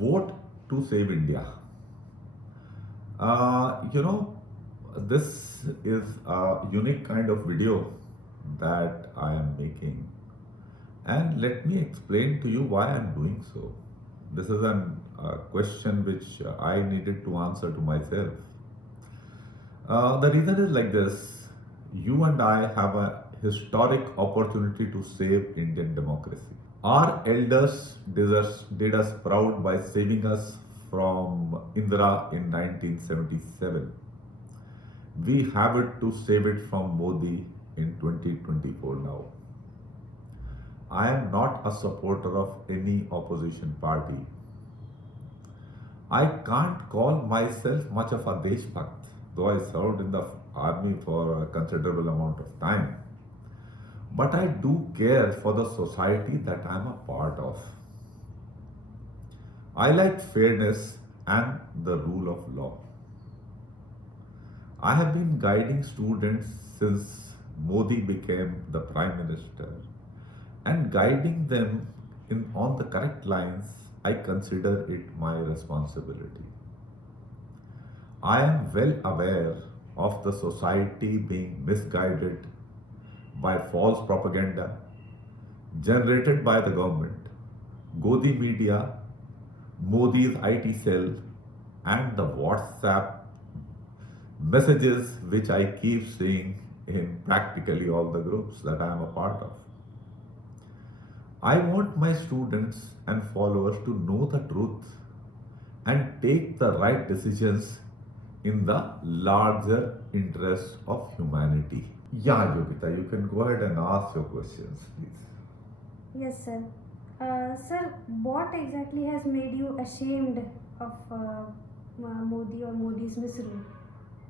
Vote to save India. Uh, you know, this is a unique kind of video that I am making, and let me explain to you why I'm doing so. This is a question which I needed to answer to myself. The reason is like this: you and I have a historic opportunity to save Indian democracy. Our elders did us proud by saving us from Indira in 1977. We have it to save it from Modi in 2024 now. I am not a supporter of any opposition party. I can't call myself much of a Deshbhakt, though I served in the army for a considerable amount of time. But I do care for the society that I am a part of. I like fairness and the rule of law. I have been guiding students since Modi became the Prime Minister, and guiding them on the correct lines, I consider it my responsibility. I am well aware of the society being misguided by false propaganda generated by the government, Godi media, Modi's IT cell, and the WhatsApp messages which I keep seeing in practically all the groups that I am a part of. I want my students and followers to know the truth and take the right decisions in the larger interest of humanity. Yeah, Yogita, you can go ahead and ask your questions, please. Yes, sir. Sir, what exactly has made you ashamed of Modi or Modi's misrule?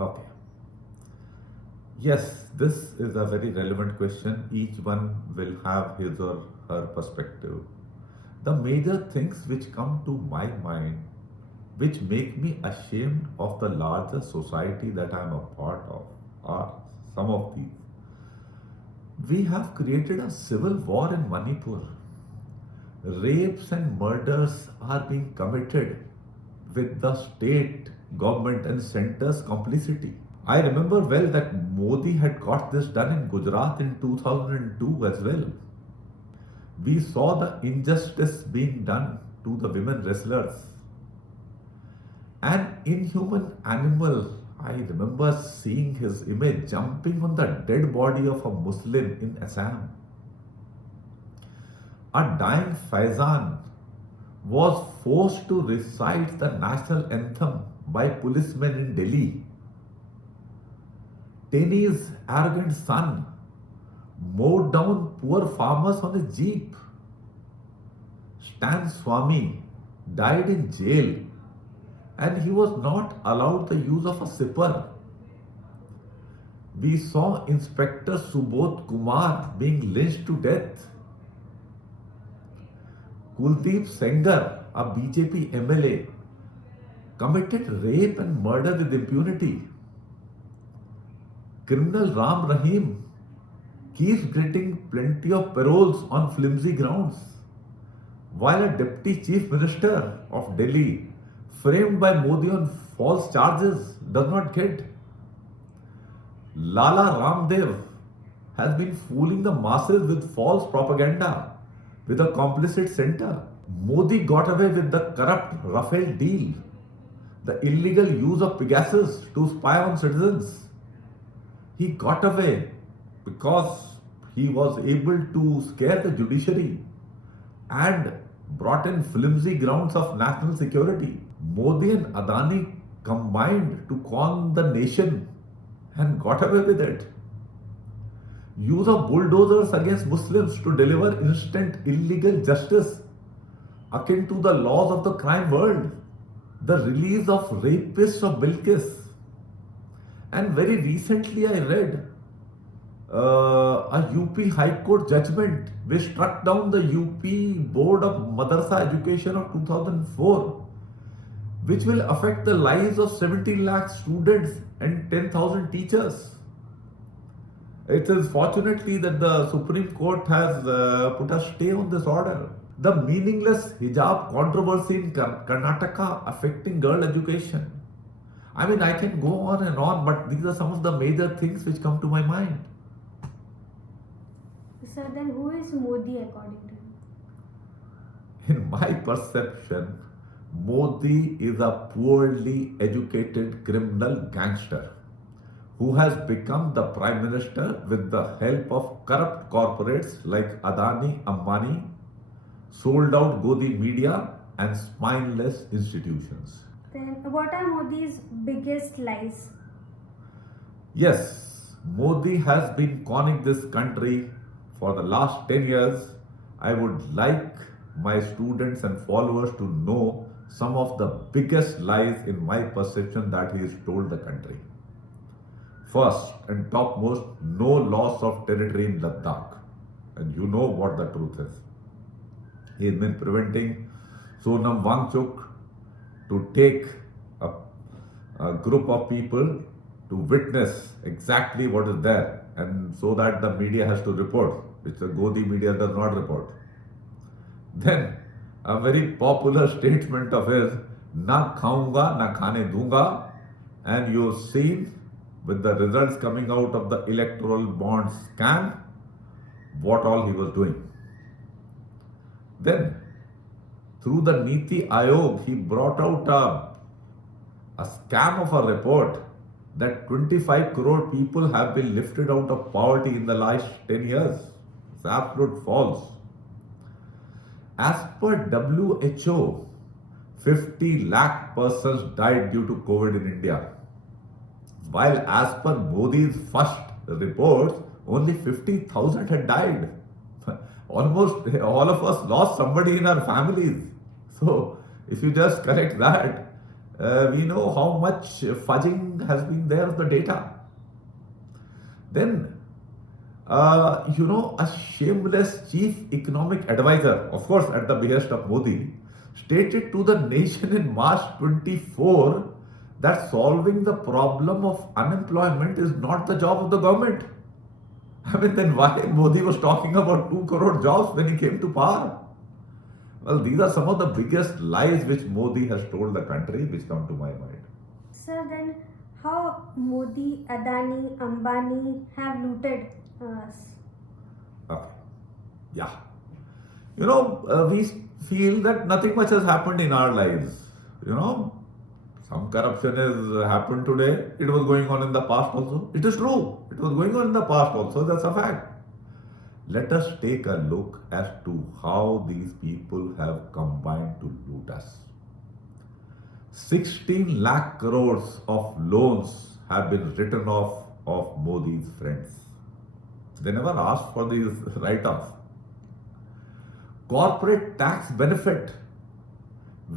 Okay. Yes, this is a very relevant question. Each one will have his or her perspective. The major things which come to my mind, which make me ashamed of the larger society that I am a part of, are some of these. We have created a civil war in Manipur. Rapes and murders are being committed with the state, government, and center's complicity. I remember well that Modi had got this done in Gujarat in 2002 as well. We saw the injustice being done to the women wrestlers. An inhuman animal, I remember seeing his image jumping on the dead body of a Muslim in Assam. A dying Faizan was forced to recite the national anthem by policemen in Delhi. Teni's arrogant son mowed down poor farmers on his jeep. Stan Swami died in jail and he was not allowed the use of a zipper. We saw Inspector Subodh Kumar being lynched to death. Kuldeep Sengar, a BJP MLA, committed rape and murder with impunity. Criminal Ram Rahim keeps getting plenty of paroles on flimsy grounds, while a deputy chief minister of Delhi, framed by Modi on false charges, does not get. Lala Ramdev has been fooling the masses with false propaganda with a complicit center. Modi got away with the corrupt Rafale deal, the illegal use of Pegasus to spy on citizens. He got away because he was able to scare the judiciary and brought in flimsy grounds of national security. Modi and Adani combined to con the nation and got away with it. Use of bulldozers against Muslims to deliver instant illegal justice akin to the laws of the crime world. The release of rapists of Bilkis. And very recently I read a UP High Court judgment which struck down the UP Board of Madrasa Education of 2004, which will affect the lives of 70 lakh students and 10,000 teachers. It is fortunately that the Supreme Court has put a stay on this order. The meaningless hijab controversy in Karnataka affecting girl education. I mean, I can go on and on, but these are some of the major things which come to my mind. Sir, then who is Modi according to you? In my perception, Modi is a poorly educated criminal gangster who has become the prime minister with the help of corrupt corporates like Adani, Ambani, sold out Godi media, and spineless institutions. Then what are Modi's biggest lies? Yes, Modi has been conning this country for the last 10 years. I would like my students and followers to know some of the biggest lies in my perception that he has told the country. First and topmost, no loss of territory in Ladakh. And you know what the truth is. He has been preventing Sonam Wangchuk to take a group of people to witness exactly what is there, and so that the media has to report, which the Godi media does not report. Then a very popular statement of his, na khaunga, na khane dunga, and you've seen with the results coming out of the electoral bond scam what all he was doing. Then, through the Niti Ayog, he brought out a scam of a report that 25 crore people have been lifted out of poverty in the last 10 years. It's absolute false. As per WHO, 50 lakh persons died due to COVID in India. While as per Modi's first reports, only 50,000 had died. Almost all of us lost somebody in our families. So, if you just correct that, we know how much fudging has been there of the data. Then, a shameless chief economic advisor, of course, at the behest of Modi, stated to the nation in March 24 that solving the problem of unemployment is not the job of the government. I mean, then why Modi was talking about 2 crore jobs when he came to power? Well, these are some of the biggest lies which Modi has told the country which come to my mind. Sir, then how Modi, Adani, Ambani have looted us? Okay. Yeah. We feel that nothing much has happened in our lives. Some corruption has happened today. It was going on in the past also. It is true. It was going on in the past also. That's a fact. Let us take a look as to how these people have combined to loot us. 16 lakh crores of loans have been written off of Modi's friends. They never asked for these write-offs. Corporate tax benefit,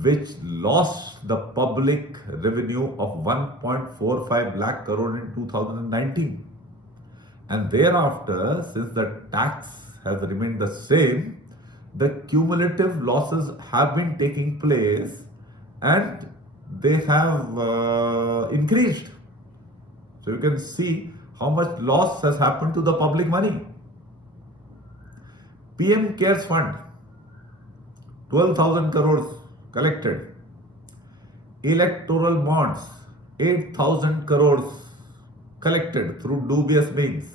which lost the public revenue of 1.45 lakh crore in 2019. And thereafter, since the tax has remained the same, the cumulative losses have been taking place and they have increased. So you can see how much loss has happened to the public money. PM Cares Fund, 12,000 crores collected. Electoral bonds, 8,000 crores collected through dubious means.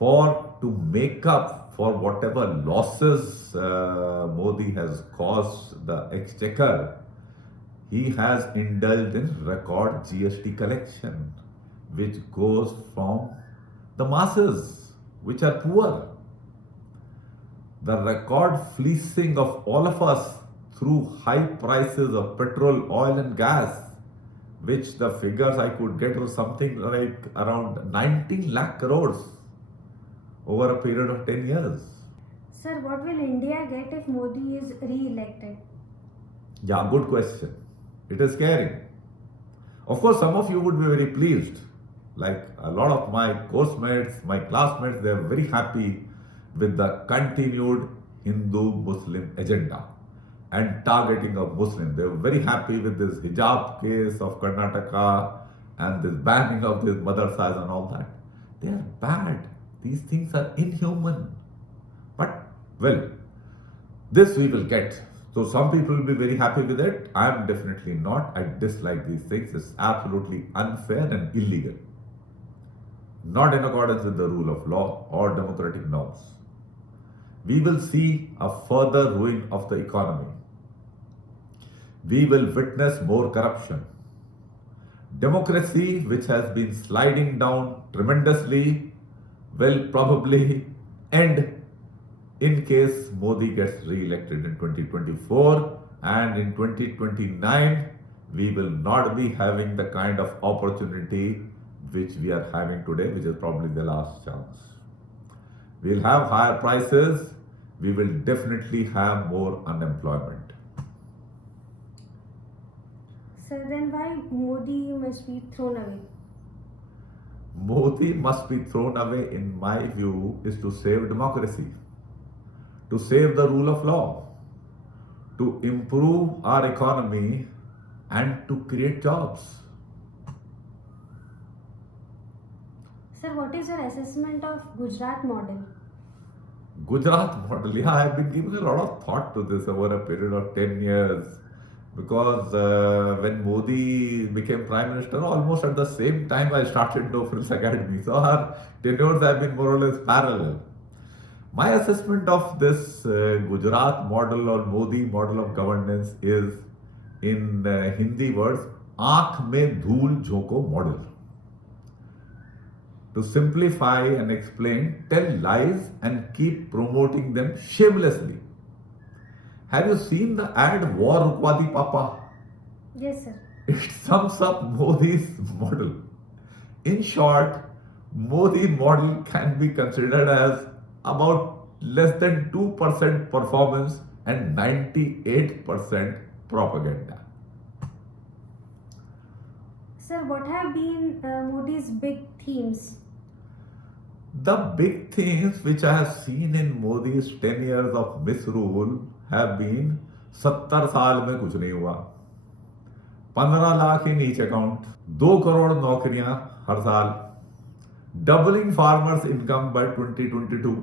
To make up for whatever losses Modi has caused the exchequer, he has indulged in record GST collection, which goes from the masses, which are poor. The record fleecing of all of us through high prices of petrol, oil and gas, which the figures I could get was something like around 19 lakh crores over a period of 10 years. Sir, what will India get if Modi is re-elected? Yeah, good question. It is scary. Of course, some of you would be very pleased. Like a lot of my course mates, my classmates, they are very happy with the continued Hindu-Muslim agenda and targeting of Muslims. They are very happy with this hijab case of Karnataka and this banning of this madrasas and all that. They are bad. These things are inhuman. But, well, This we will get. So some people will be very happy with it. I am definitely not. I dislike these things. It's absolutely unfair and illegal. Not in accordance with the rule of law or democratic norms. We will see a further ruin of the economy. We will witness more corruption. Democracy, which has been sliding down tremendously, will probably end in case Modi gets re-elected in 2024, and in 2029 we will not be having the kind of opportunity which we are having today, which is probably the last chance. We'll have higher prices, we will definitely have more unemployment. So then why Modi must be thrown away? Modi must be thrown away, in my view, is to save democracy, to save the rule of law, to improve our economy and to create jobs. Sir, what is your assessment of Gujarat model? Gujarat model, yeah, I've been giving a lot of thought to this over a period of 10 years because when Modi became Prime Minister, almost at the same time I started No Frills Academy. So our tenures have been more or less parallel. My assessment of this Gujarat model or Modi model of governance is, in Hindi words, आँख में धूल झोंको model. To simplify and explain, tell lies and keep promoting them shamelessly. Have you seen the ad War Rukwadi Papa? Yes, sir. It sums up Modi's model. In short, Modi model can be considered as about less than 2% performance and 98% propaganda. Sir, what have been Modi's big themes? The big things which I have seen in Modi's 10 years of misrule have been 70 साल में कुछ नहीं हुआ, 15 lakh in each account, 2 crore नौकरियां हर साल, doubling farmers income by 2022,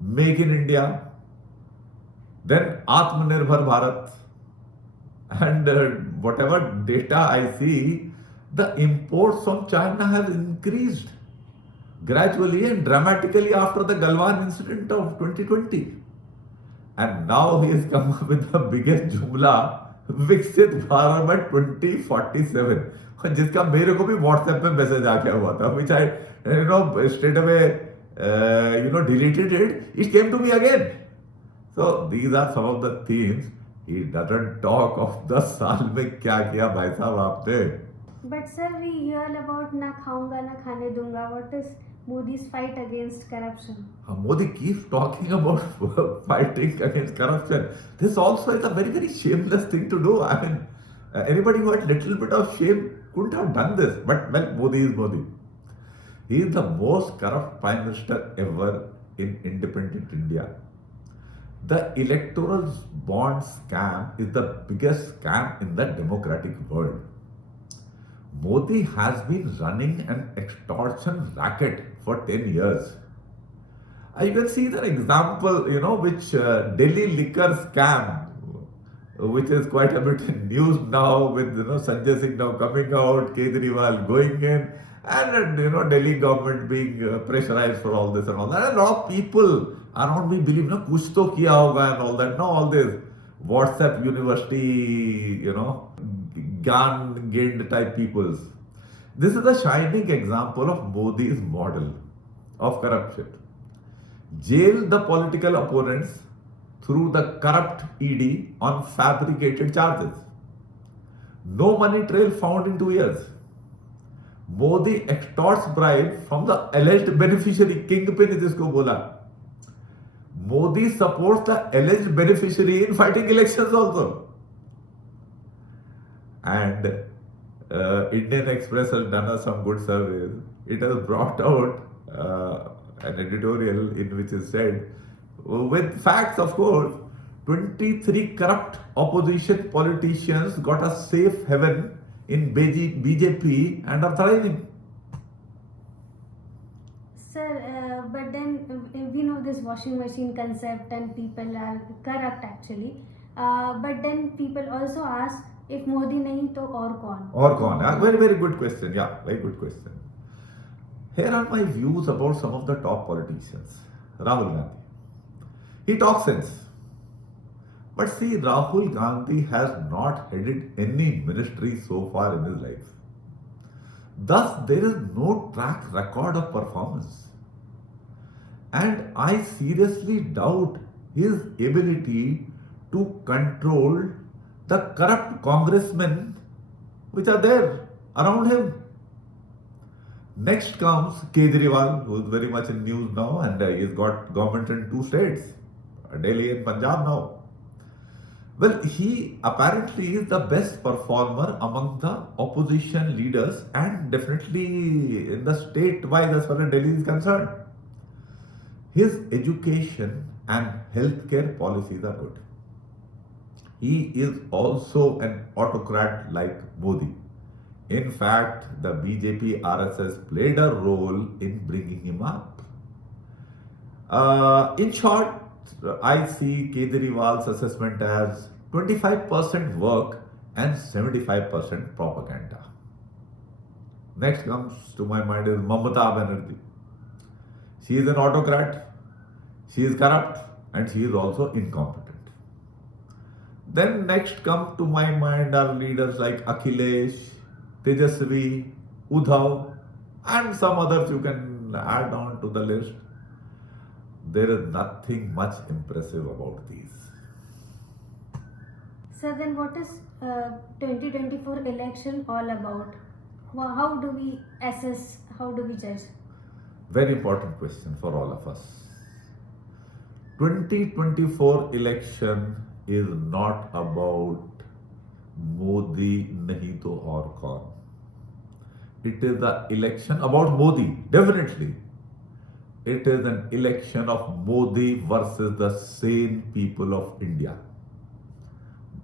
make in India, then Atmanirbhar Bharat, and whatever data I see, the imports from China have increased gradually and dramatically after the Galwan incident of 2020. And now he has come up with the biggest jumla, विकसित Bharat by 2047, जिसका मेरे को भी WhatsApp में message आ गया हुआ था, which I straight away deleted it. It came to me again. So these are some of the themes. He doesn't talk of the साल में क्या किया भाई साहब आपने. But sir, we hear about na khaunga na khane dunga. What is Modi's fight against corruption? Modi keeps talking about fighting against corruption. This also is a very, very shameless thing to do. I mean, anybody who had little bit of shame couldn't have done this. But well, Modi is Modi. He is the most corrupt prime minister ever in independent India. The electoral bond scam is the biggest scam in the democratic world. Modi has been running an extortion racket for 10 years. You can see the example, which Delhi liquor scam, which is quite a bit in news now with Sanjay Singh now coming out, Kejriwal going in, and Delhi government being pressurized for all this and all that. And a lot of people around me believe, kuch to kiya hoga and all that. No, all this WhatsApp university, Gyan gained type peoples. This is a shining example of Modi's model of corruption. Jail the political opponents through the corrupt ED on fabricated charges. No money trail found in 2 years. Modi extorts bribe from the alleged beneficiary. Kingpin is isko bola. Modi supports the alleged beneficiary in fighting elections also. And Indian Express has done us some good surveys. It has brought out an editorial in which is said, with facts of course, 23 corrupt opposition politicians got a safe haven in BJP and are thriving. Sir, but then we know this washing machine concept and people are corrupt actually. But then people also ask if Modi nahi to aur kaun? Or kaun? Very, very good question. Yeah, very good question. Here are my views about some of the top politicians. Rahul Gandhi. He talks sense. But see, Rahul Gandhi has not headed any ministry so far in his life. Thus, there is no track record of performance. And I seriously doubt his ability to control the corrupt congressmen which are there around him. Next comes Kejriwal, who is very much in news now, and he's got government in 2 states, Delhi and Punjab now. Well, he apparently is the best performer among the opposition leaders and definitely in the state-wise as far as Delhi is concerned. His education and healthcare policies are good. He is also an autocrat like Modi. In fact, the BJP RSS played a role in bringing him up. In short, I see Kejriwal's assessment as 25% work and 75% propaganda. Next comes to my mind is Mamata Banerjee. She is an autocrat, she is corrupt, and she is also incompetent. Then next come to my mind are leaders like Akhilesh, Tejasvi, Udhav, and some others you can add on to the list. There is nothing much impressive about these. So then what is 2024 election all about? How do we assess, how do we judge? Very important question for all of us. 2024 election is not about Modi nahi to aur kaun. It is the election about Modi, definitely. It is an election of Modi versus the sane people of India.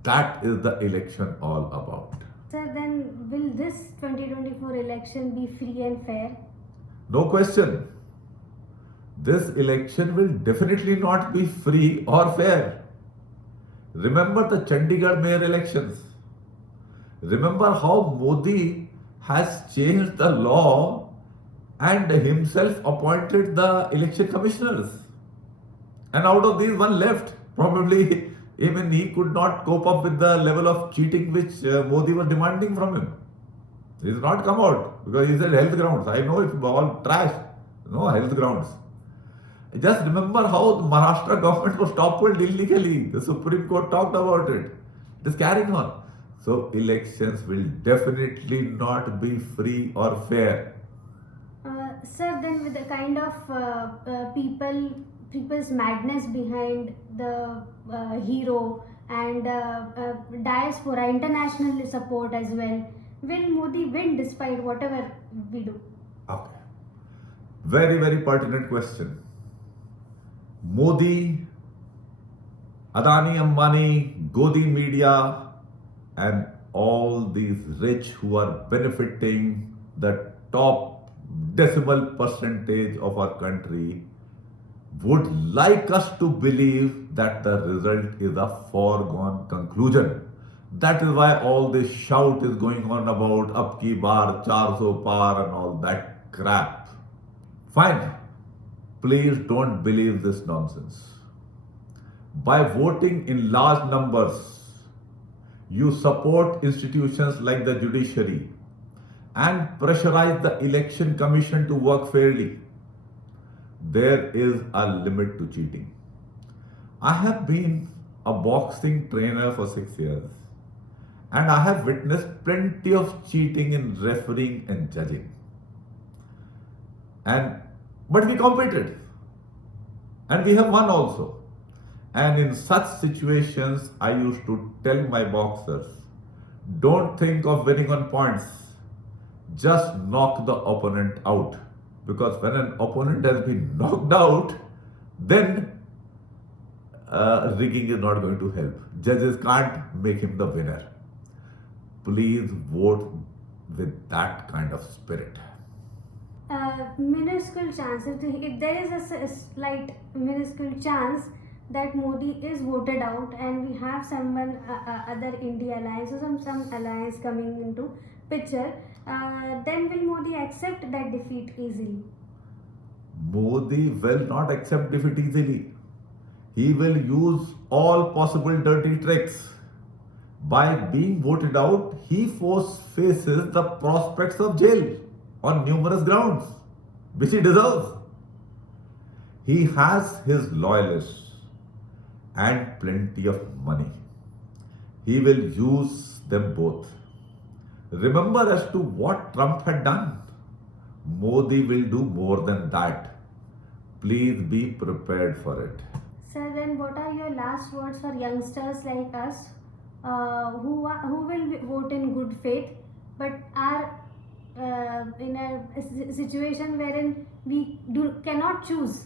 That is the election all about. Sir, then will this 2024 election be free and fair? No question. This election will definitely not be free or fair. Remember the Chandigarh mayor elections. Remember how Modi has changed the law and himself appointed the election commissioners. And out of these, one left. Probably even he could not cope up with the level of cheating which Modi was demanding from him. He has not come out because he said health grounds. I know it's all trash. No health grounds. Just remember how the Maharashtra government was toppled illegally. The Supreme Court talked about it. It is carrying on. So elections will definitely not be free or fair. Sir, then with the kind of people's madness behind the hero and diaspora, international support as well, will Modi win despite whatever we do? Okay. Very, very pertinent question. Modi, Adani, Ambani, Godi media, and all these rich who are benefiting the top decimal percentage of our country would like us to believe that the result is a foregone conclusion. That is why all this shout is going on about Ab ki baar, 400 par and all that crap. Fine. Please don't believe this nonsense. By voting in large numbers, you support institutions like the judiciary and pressurize the election commission to work fairly. There is a limit to cheating. I have been a boxing trainer for 6 years and I have witnessed plenty of cheating in refereeing and judging. But we competed and we have won also. And in such situations, I used to tell my boxers, don't think of winning on points. Just knock the opponent out. Because when an opponent has been knocked out, then rigging is not going to help. Judges can't make him the winner. Please vote with that kind of spirit. Minuscule chance. If there is a slight minuscule chance that Modi is voted out, and we have someone other India alliance or some alliance coming into picture, then will Modi accept that defeat easily? Modi will not accept defeat easily. He will use all possible dirty tricks. By being voted out, he faces the prospects of jail on numerous grounds, which he deserves. He has his loyalists and plenty of money. He will use them both. Remember as to what Trump had done. Modi will do more than that. Please be prepared for it. Sir, then what are your last words for youngsters like us who will vote in good faith but are in a situation wherein we cannot choose?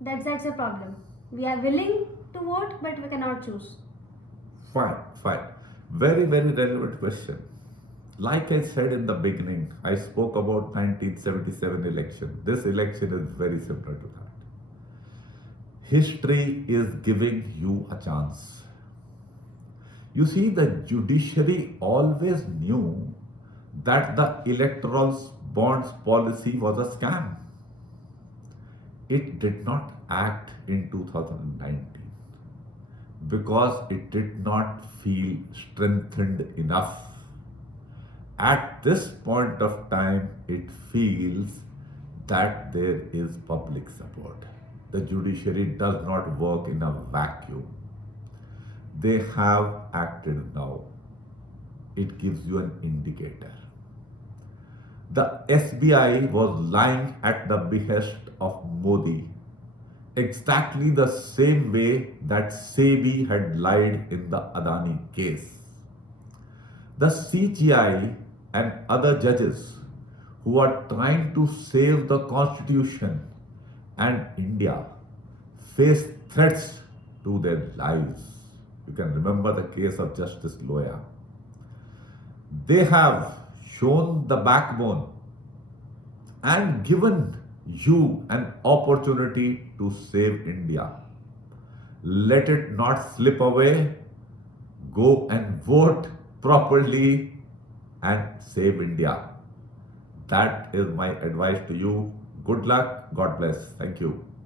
That's a problem. We are willing to vote, but we cannot choose. Fine, fine. Very, very relevant question. Like I said in the beginning, I spoke about 1977 election. This election is very similar to that. History is giving you a chance. You see, the judiciary always knew that the electoral bonds policy was a scam. It did not act in 2019 because it did not feel strengthened enough. At this point of time, it feels that there is public support. The judiciary does not work in a vacuum. They have acted now. It gives you an indicator. The SBI was lying at the behest of Modi, exactly the same way that SEBI had lied in the Adani case. The CGI and other judges who are trying to save the constitution and India face threats to their lives. You can remember the case of Justice Loya. They have shown the backbone and given you an opportunity to save India. Let it not slip away. Go and vote properly and save India. That is my advice to you. Good luck. God bless. Thank you.